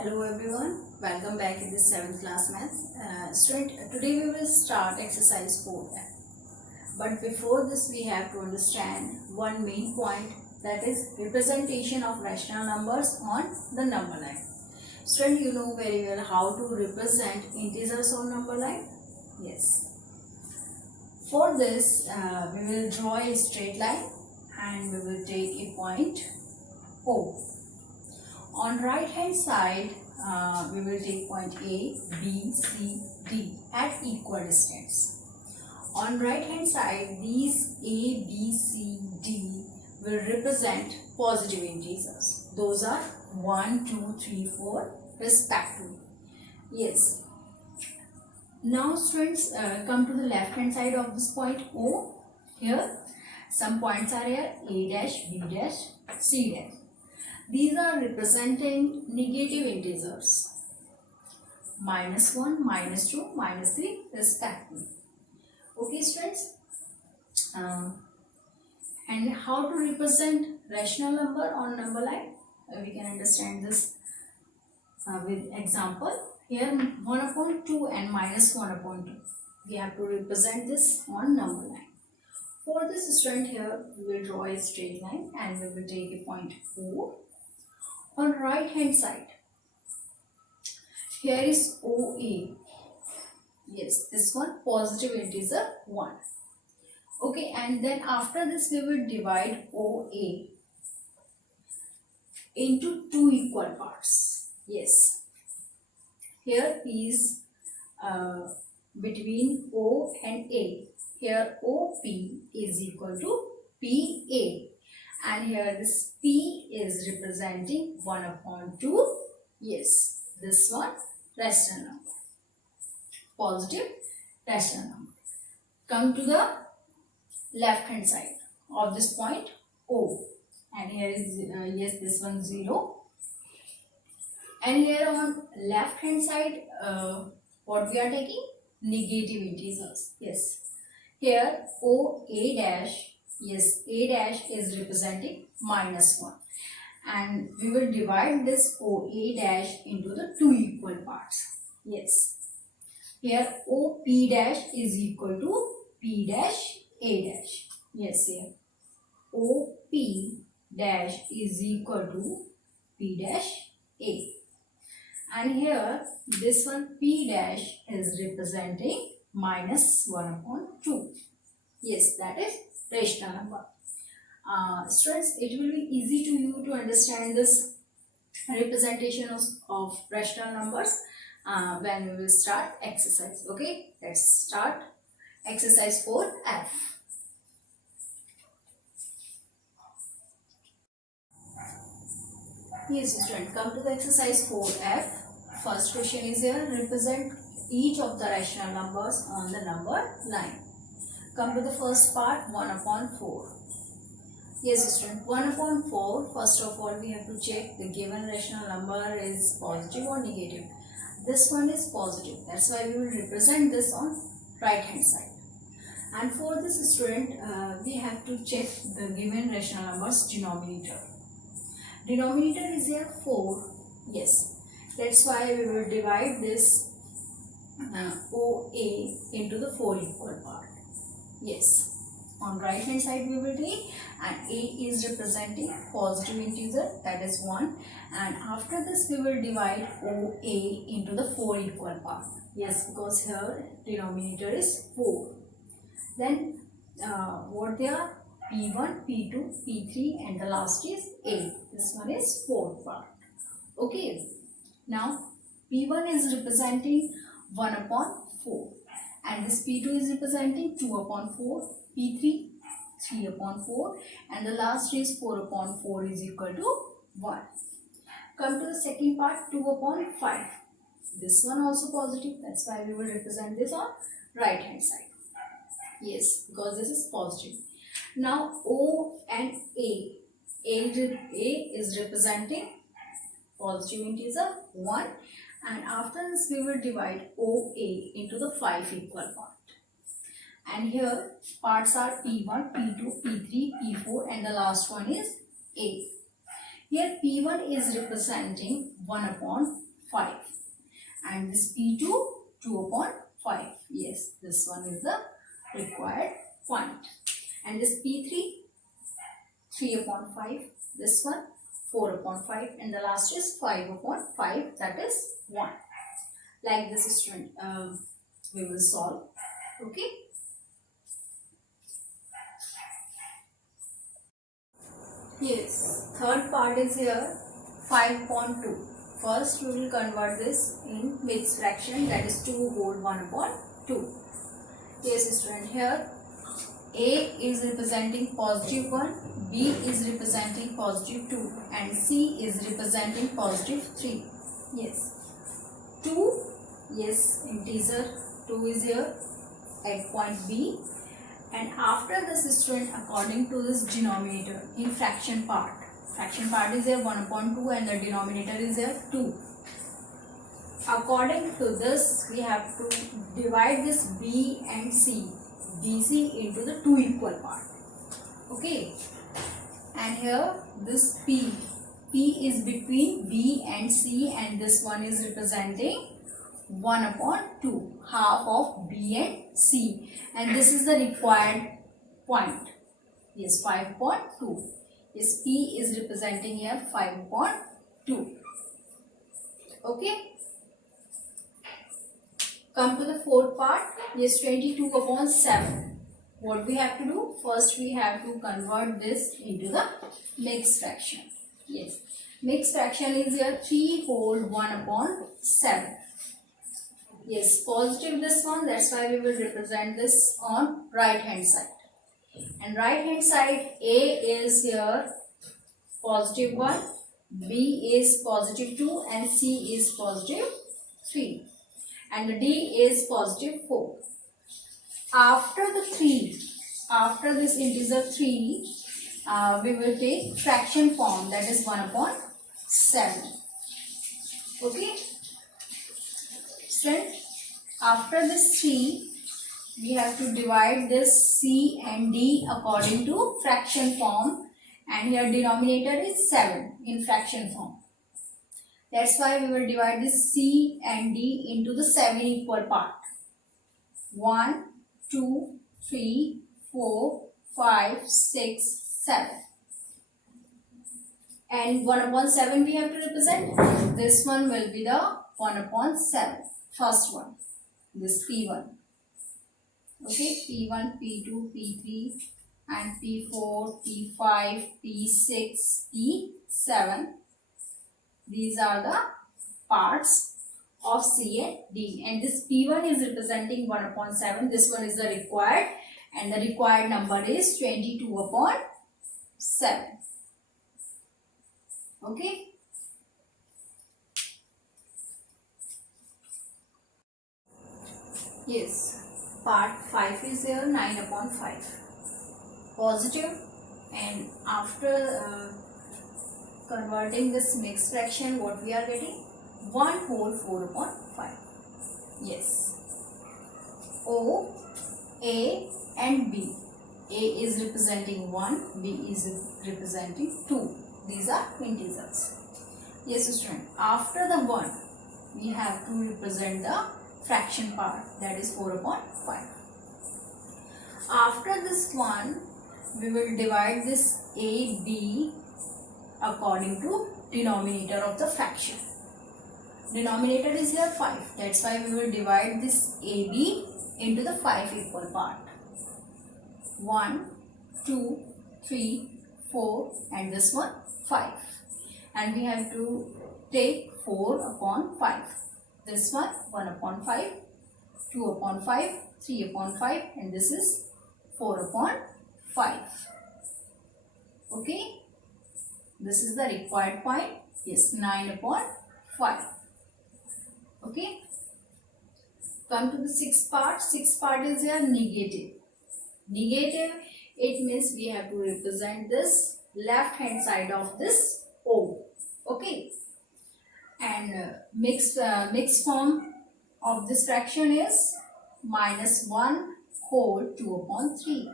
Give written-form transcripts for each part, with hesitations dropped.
Hello everyone, welcome back in this 7th class math. Student, today we will start exercise 4. But before this we have to understand one main point, that is representation of rational numbers on the number line. Student, you know very well how to represent integers on number line? Yes. For this we will draw a straight line and we will take a point O. On right hand side, we will take point A, B, C, D at equal distance. On right hand side, these A, B, C, D will represent positive integers. Those are 1, 2, 3, 4 respectively. Yes. Now students, come to the left hand side of this point O. Here some points are here, A dash, B dash, C dash. These are representing negative integers, -1, -2, -3 respectively. Okay students, and how to represent rational number on number line? We can understand this with example. Here 1/2 and -1/2. We have to represent this on number line. For this student, here we will draw a straight line and we will take a point O. On right hand side, here is OA. Yes, this one positive integer 1. Okay, and then after this we will divide OA into two equal parts. Yes, here is between O and A. Here OP is equal to PA. And here this P is representing 1/2. Yes, this one rational number, positive rational number. Come to the left hand side of this point O, and here is yes, this one 0. And here on left hand side, what we are taking? Negative integers. Yes, here OA dash. Yes, A dash is representing -1, and we will divide this OA dash into the two equal parts. Yes, here OP dash is equal to P dash A dash. Yes, here OP dash is equal to P dash A, and here this one P dash is representing -1/2. Yes, that is rational number. Students, it will be easy to you to understand this representation of rational numbers when we will start exercise. Okay, let's start exercise 4F. Yes student, come to the exercise 4F. First question is here, represent each of the rational numbers on the number line. Come to the first part, 1/4. Yes student, 1/4. First of all, we have to check the given rational number is positive or negative. This one is positive, that's why we will represent this on right hand side. And for this student, we have to check the given rational number's denominator. Denominator is here 4. Yes, that's why we will divide this OA into the 4 equal part. Yes, on right hand side we will take, and A is representing positive integer, that is 1, and after this we will divide OA into the 4 equal part. Yes, because here denominator is 4. Then what they are? P1, P2, P3, and the last is A. This one is 4th part. Okay, now P1 is representing 1/4. And this P2 is representing 2/4, P3 3/4, and the last is 4/4 is equal to 1. Come to the second part, 2/5. This one also positive, that's why we will represent this on right hand side. Yes, because this is positive. Now O and A. A is representing positive integer 1. And after this we will divide OA into the 5 equal part. And here parts are P1, P2, P3, P4, and the last one is A. Here P1 is representing 1/4. 5. And this P2, 2 upon 5. Yes, this one is the required point. And this P3, 3 upon 5. This one, 4 upon 5. And the last is 5 upon 5, that is 1. Like this student, we will solve. Okay. Yes, third part is here 5.2. First we will convert this in mixed fraction, that is 2 whole 1 upon 2. Yes student, here A is representing positive 1, B is representing positive 2 and C is representing positive 3. Yes. 2, yes, integer 2 is here at point B, and after this student, according to this denominator in fraction part is here 1 upon 2 and the denominator is here 2. According to this, we have to divide this B and C, BC into the two equal part. Okay, and here this P is between B and C, and this one is representing 1 upon 2, half of B and C, and this is the required point. Yes, 5.2. Yes, P is representing here 5.2. Okay. Come to the fourth part. Yes, 22 upon 7. What we have to do? First we have to convert this into the mixed fraction. Yes, mixed fraction is here 3 whole 1 upon 7. Yes, positive this one, that's why we will represent this on right hand side. And right hand side, A is here positive 1, B is positive 2 and C is positive 3. And the D is positive 4. After the 3, after this integer 3, we will take fraction form, that is 1 upon 7. Okay. Student, after this 3, we have to divide this C and D according to fraction form, and here denominator is 7 in fraction form. That's why we will divide this C and D into the 7 equal part. 1, 2, 3, 4, 5, 6, 7. And 1 upon 7 we have to represent. This one will be the 1 upon 7. First one. This P1. Okay, P1, P2, P3 and P4, P5, P6, P7. These are the parts of C and D, and this P1 is representing 1 upon 7. This one is the required, and the required number is 22 upon 7. Okay. Yes, part 5 is here 9 upon 5. Positive, and after converting this mixed fraction, what we are getting? 1 whole 4 upon 5. Yes. O, A and B. A is representing 1, B is representing 2. These are integers. Yes student, after the 1, we have to represent the fraction part, that is 4 upon 5. After this 1, we will divide this A, B according to denominator of the fraction. Denominator is here 5. That's why we will divide this AB into the 5 equal part. 1, 2, 3, 4 and this one 5. And we have to take 4 upon 5. This one 1 upon 5, 2 upon 5, 3 upon 5 and this is 4 upon 5. Okay. This is the required point. Yes, 9 upon 5. Okay. Come to the sixth part. Sixth part is here negative. Negative, it means we have to represent this left hand side of this O. Okay. And mixed form of this fraction is minus 1 whole 2 upon 3.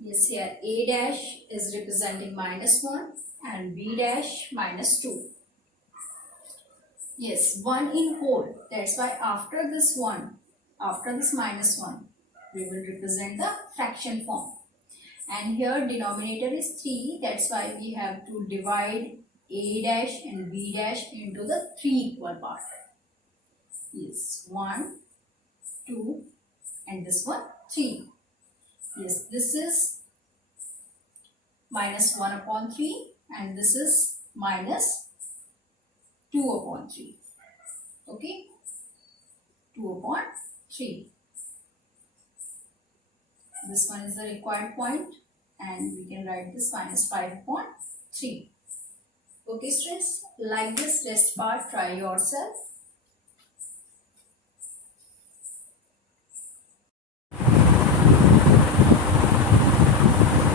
Yes, here A dash is representing minus 1 and B dash minus 2. Yes, 1 in whole. That's why after this 1, after this minus 1, we will represent the fraction form. And here denominator is 3. That's why we have to divide a dash and b dash into the 3 equal part. Yes, 1, 2 and this one 3. Yes, this is minus 1 upon 3 and this is minus 2 upon 3. Okay, 2 upon 3. This one is the required point and we can write this minus 5 upon 3. Okay students, like this rest part, try yourself.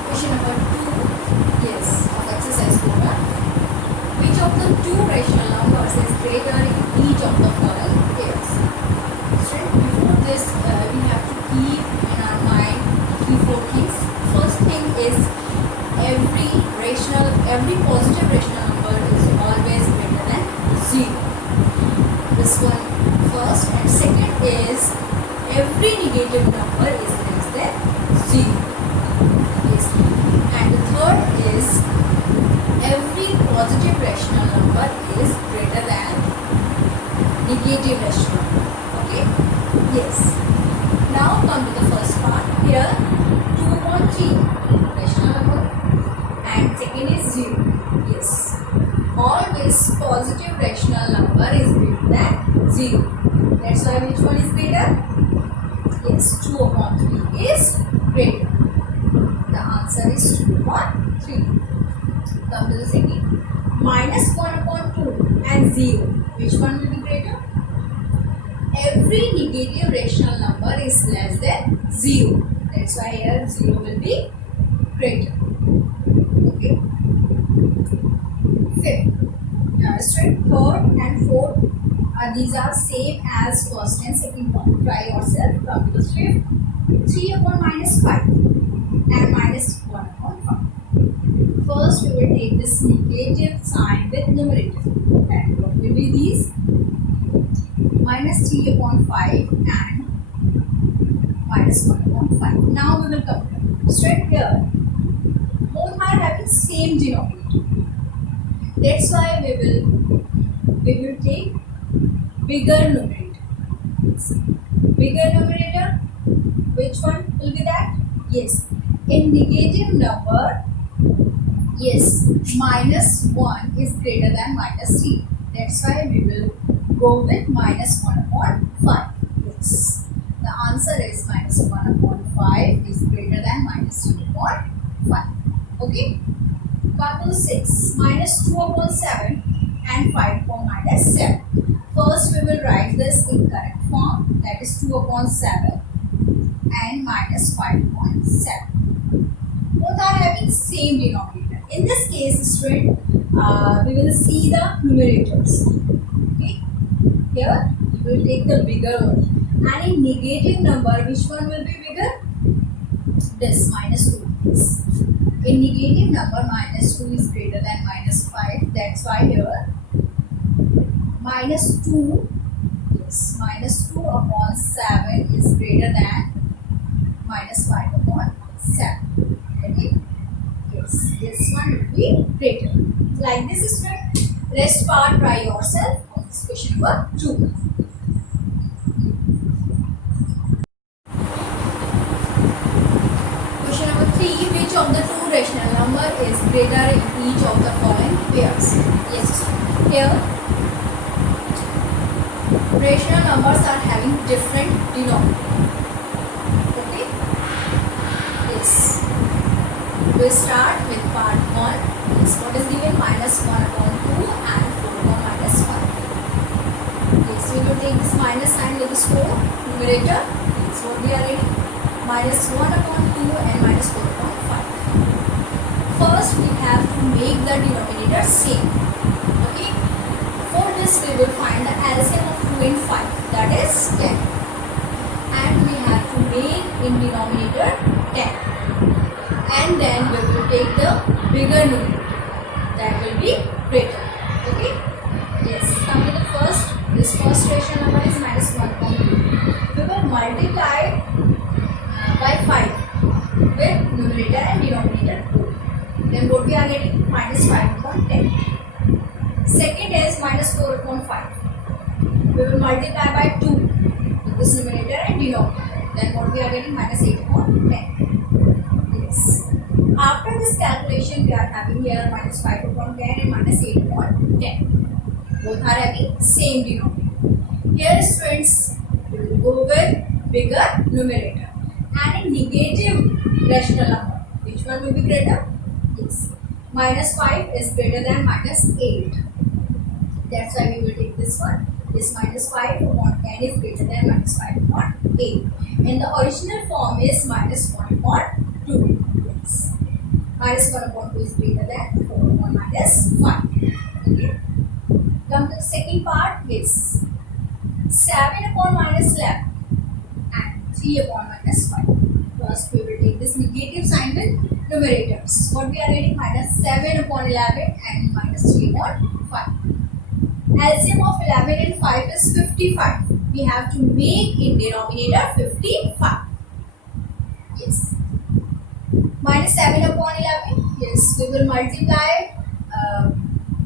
Question number 2, yes, of exercise program. Which of the two rational numbers is greater in each of the following pairs? So before this, we have to keep in our mind 3-4 things. First thing is every positive rational number is always greater than 0. This one first, and second is every negative number is less than 0. Yes. And the third is every positive rational number is greater than negative rational number. Okay? Yes. Now come to the first part. Here 2 upon 3 rational number and second is 0. Yes. Always positive rational number is greater than 0. That's why which one is greater? Yes, 2 upon 3 is greater. The answer is 2 upon 3. Come to the second. Minus 1 upon 2 and 0. Which one will be greater? Every negative rational number is less than 0. That's why here 0 will be greater. Okay. Fifth. Third and fourth. These are same as first and second one. Try yourself. Come to the fifth. 3 upon minus 5 and minus 1 upon 5. First, we will take this negative sign with numerator. And what will be these? Minus 3 upon 5 and minus 1 upon 5. Now we will compare. Straight here, both are having same denominator. That's why we will take bigger numerator. Bigger numerator, which one will be that? Yes, in negative number, yes, minus 1 is greater than minus 3. That's why we will go with minus 1 upon 5. Yes, the answer is minus 1 upon 5 is greater than minus 2 upon 5. Okay, come to 6. Minus 2 upon 7 and 5 upon minus 7. First, we will write this in correct form, that is 2 upon 7 and minus 5 upon 7. Both are having same denominator. In this case, student, we will see the numerators. Okay, here you will take the bigger one, and in negative number, which one will be bigger? This minus 2. In negative number, minus 2 is greater than minus 5. That's why here minus 2, yes, minus 2 upon 7 is greater than minus 5 upon 7. Okay? Yes, this one will be greater. Like this is student. Rest part try yourself on this question number 2. Question number 3. Which of the two rational number is greater in each of the following pairs? Yes, here rational numbers are having different denominator. Okay? Yes. We start with part 1. Yes, what is given? Minus 1 upon 2 and 4 upon minus 5. Yes, we will take this minus sign with this 4 numerator. Yes, what we are reading? Minus 1 upon 2 and minus 4 upon 5. First, we have to make the denominator same. Okay? For this, we will find the LCM of 2 and 5, that is 10. And we have to make in denominator 10. And then we will take the bigger numerator, that will be greater. Okay? Yes, come to the first first rational number is minus 1 upon 2. We will multiply by 5 with numerator and denominator 2. Then what we are getting? Minus 5 upon 10. Second is minus 4 upon 5. We will multiply by 2 with this numerator and denominator. Then what we are getting? Minus 8 upon 10. Yes. After this calculation, we are having here minus 5 upon 10 and minus 8 upon 10. Both are having same denominator. Here students, we will go with bigger numerator. And a negative rational number. Which one will be greater? Yes. Minus 5 is greater than minus 8. That's why we will take this one. This minus 5 upon 10 is greater than minus 5 upon 8. And the original form is minus 1 upon 2. Yes. Minus 1 upon 2 is greater than 4 upon minus 5. Okay. Come to the second part. Yes. 7 upon minus 11 and 3 upon minus 5. First we will take this negative sign with numerators. What we are getting? Minus 7 upon 11 and minus 3 upon 5. LCM of 11 and 5 is 55. We have to make in denominator 55. Yes. Minus 7 upon 11. Yes, we will multiply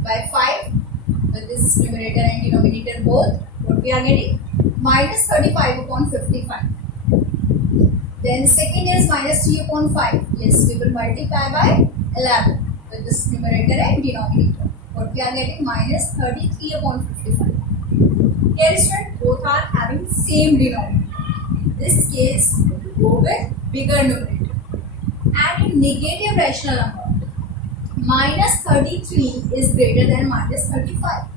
by 5 with this numerator and denominator both. What we are getting? Minus 35 upon 55. Then second is minus 3 upon 5. Yes, we will multiply by 11 with this numerator and denominator. What we are getting? Minus 33 upon 55. Here students, both are having same denominator. In this case, we will go with bigger numerator. And in negative rational number, minus 33 is greater than minus 35.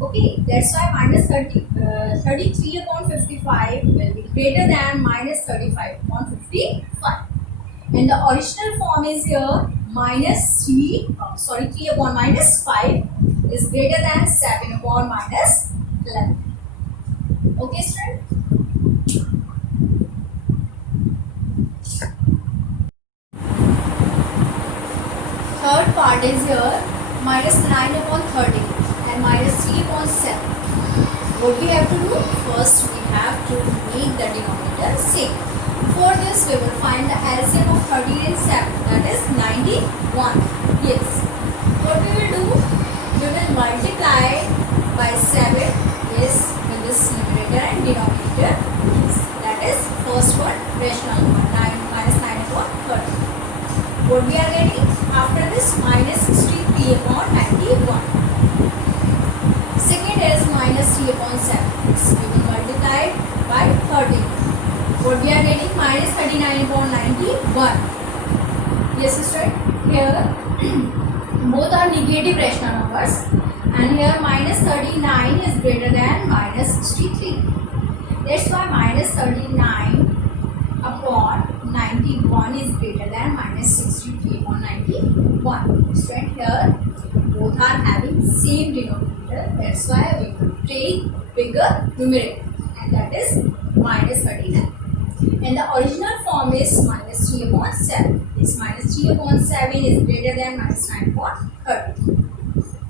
Okay, that's why minus 33 upon 55 will be greater than minus 35 upon 55. And the original form is here minus 3 upon minus 5 is greater than 7 upon minus 11. Okay, student? Third part is here minus 9 upon 30 and minus 3 upon 7. What we have to do? First we have to make the denominator same. For this we will find the LCM of 30 and 7, that is 91. Yes. What we will do? We will multiply by 7 yes, with this numerator and denominator. Yes. That is first one rational number 9 minus 9 upon 30. What we are getting? After this minus 63 upon 91. Second is minus 3 upon 7. So we will multiply by 30. What we are getting? Minus 39 upon 91. Yes, sister. Here both are negative rational numbers. And here minus 39 is greater than minus 63. That's why minus 39 upon 91 is greater than minus 63 upon 91. So here both are having same denominator. That's why we will take bigger numerator. And that is minus 39. And the original form is minus 3 upon 7. This minus 3 upon 7 is greater than minus 9 upon 30.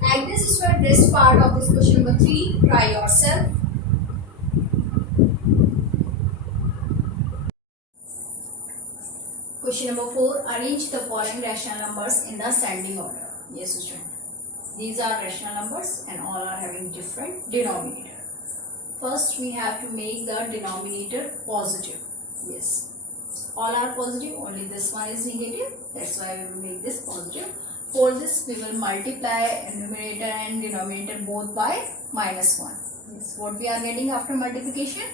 Like this is for this part of this question number 3. Try yourself. Question number 4. Arrange the following rational numbers in the ascending order. Yes, student. These are rational numbers and all are having different denominator. First, we have to make the denominator positive. Yes. All are positive, only this one is negative. That's why we will make this positive. For this, we will multiply numerator and denominator both by minus 1. Yes. What we are getting after multiplication?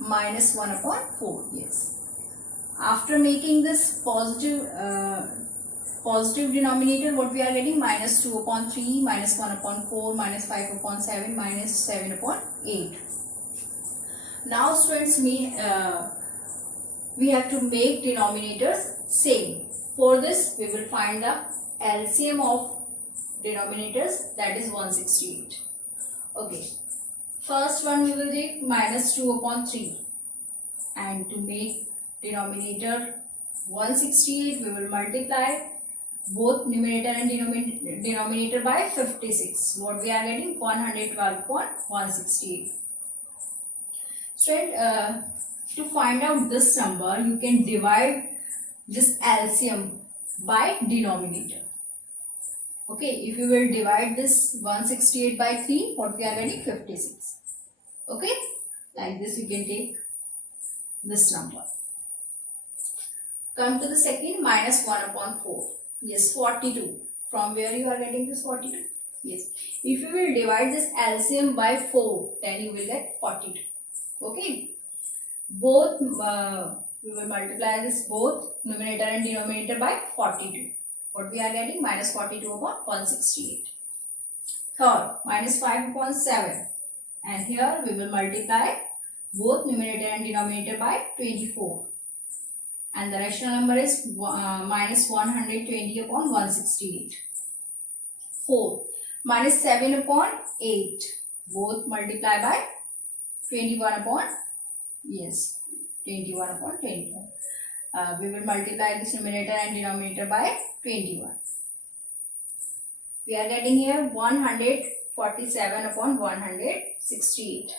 Minus 1 upon 4. Yes. After making this positive denominator, what we are getting? Minus 2 upon 3, minus 1 upon 4, minus 5 upon 7, minus 7 upon 8. Now students, we have to make denominators same. For this, we will find the LCM of denominators, that is 168. Okay. First one we will take minus 2 upon 3. And to make denominator 168, we will multiply both numerator and denominator by 56. What we are getting? 112 upon 168. Student, to find out this number, you can divide this LCM by denominator. Okay, if you will divide this 168 by 3, what we are getting? 56. Okay, like this you can take this number. Come to the second, minus 1 upon 4. Yes, 42. From where you are getting this 42? Yes. If you will divide this LCM by 4, then you will get 42. Okay. Both, we will multiply this both numerator and denominator by 42. What we are getting? Minus 42 upon 168. Third, minus 5 upon 7. And here we will multiply both numerator and denominator by 24. And the rational number is minus 120 upon 168. 4. Minus 7 upon 8. Both multiply by 21 upon, yes, 21 upon 21. We will multiply this numerator and denominator by 21. We are getting here 147 upon 168.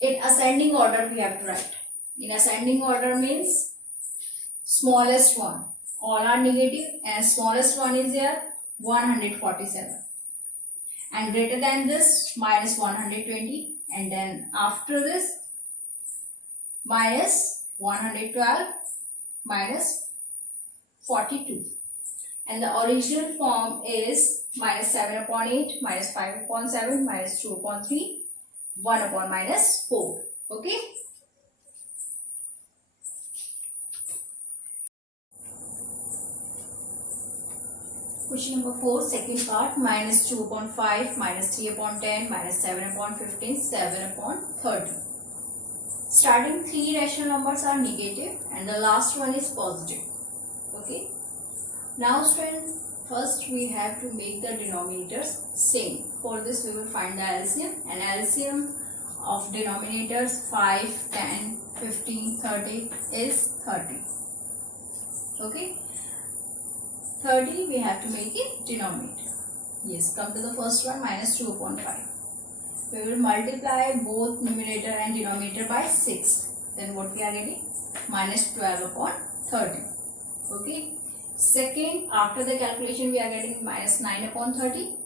In ascending order we have to write. In ascending order means smallest one. All are negative and smallest one is here 147. And greater than this minus 120, and then after this minus 112 minus 42. And the original form is minus 7 upon 8, minus 5 upon 7, minus 2 upon 3, 1 upon minus 4. Okay. Question number 4, second part, minus 2 upon 5, minus 3 upon 10, minus 7 upon 15, 7 upon 30. Starting 3 rational numbers are negative and the last one is positive. Okay. Now student, first we have to make the denominators same. For this we will find the LCM, and LCM of denominators 5, 10, 15, 30 is 30. Okay. 30 we have to make it denominator. Yes, come to the first one, minus 2 upon 5. We will multiply both numerator and denominator by 6. Then what we are getting? Minus 12 upon 30. Okay. Second, after the calculation we are getting minus 9 upon 30.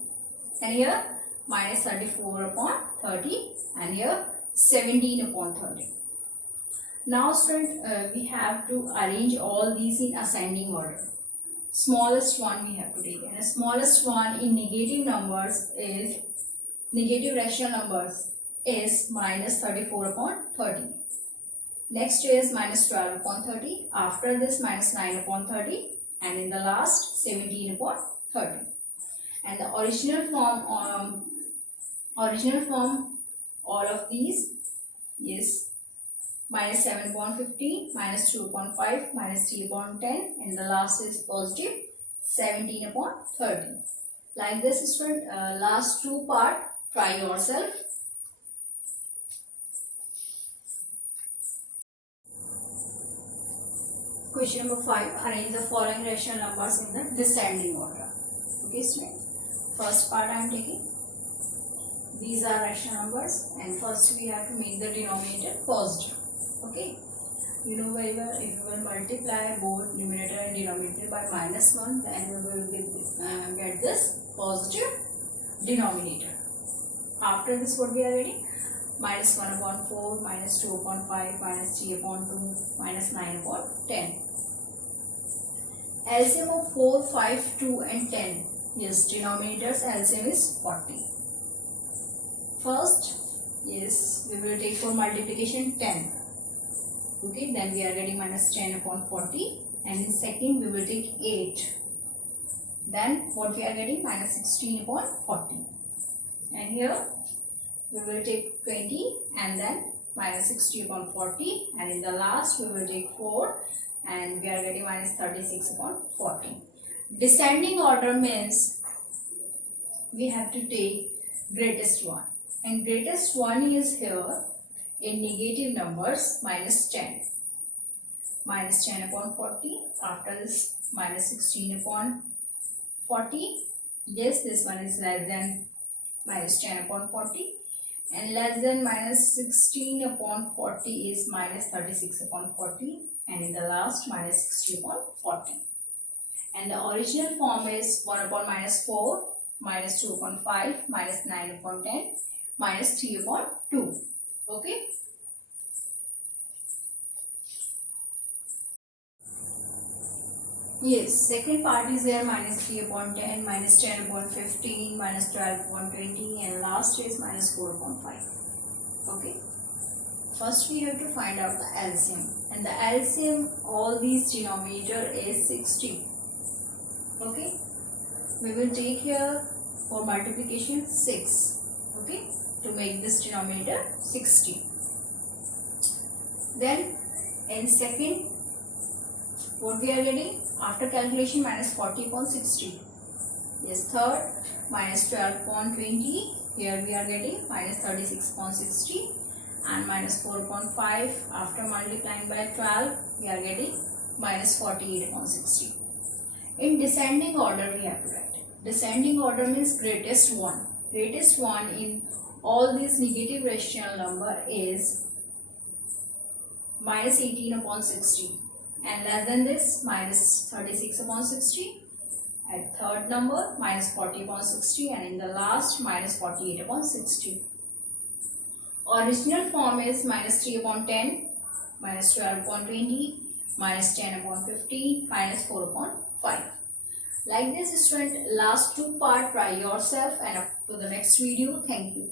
And here minus 34 upon 30. And here 17 upon 30. Now student, we have to arrange all these in ascending order. Smallest one we have to take, and the smallest one in negative numbers is, negative rational numbers is minus 34 upon 30. Next is minus 12 upon 30. After this minus 9 upon 30. And in the last 17 upon 30. And the original form all of these is minus 7 upon 15, minus 2 upon 5, minus 3 upon 10, and the last is positive 17 upon 30. Like this student, last two part, try yourself. Question number 5, arrange the following rational numbers in the descending order. Okay student, first part I am taking. These are rational numbers, and first we have to make the denominator positive. Okay, you know very well, if we will multiply both numerator and denominator by minus 1, then we will get this positive denominator. After this what we are getting? Minus 1 upon 4, minus 2 upon 5, minus 3 upon 2, minus 9 upon 10. LCM of 4, 5, 2 and 10. Yes, denominators LCM is 40. First, yes, we will take for multiplication 10. Okay, then we are getting minus 10 upon 40. And in second, we will take 8. Then what we are getting? Minus 16 upon 40. And here, we will take 20 and then minus 60 upon 40. And in the last, we will take 4. And we are getting minus 36 upon 40. Descending order means we have to take greatest one. And greatest one is here in negative numbers minus 10. minus 10 upon 40. After this, minus 16 upon 40. Yes, this one is less than minus 10 upon 40. And less than minus 16 upon 40 is minus 36 upon 40. And in the last, minus 60 upon 40. And the original form is 1 upon minus 4, minus 2 upon 5, minus 9 upon 10, minus 3 upon 2. Okay. Yes, second part is there, minus 3 upon 10, minus 10 upon 15, minus 12 upon 20, and last is minus 4 upon 5. Okay. First we have to find out the LCM, and the LCM all these denominator is 60. Okay. We will take here for multiplication 6. Okay. To make this denominator 60. Then in second, what we are getting? After calculation, minus 40 upon 60. Yes, third, minus 12 upon 20. Here we are getting minus 36 upon 60. And minus 4 upon 5. After multiplying by 12, we are getting minus 48 upon 60. In descending order, we have to write. Descending order means greatest one. Greatest one in all these negative rational number is minus 18 upon 60. And less than this, minus 36 upon 60. At third number, minus 40 upon 60. And in the last, minus 48 upon 60. Original form is minus 3 upon 10, minus 12 upon 20, minus 10 upon 15, minus 4 upon 5. Like this, student, last two part try yourself, and up to the next video. Thank you.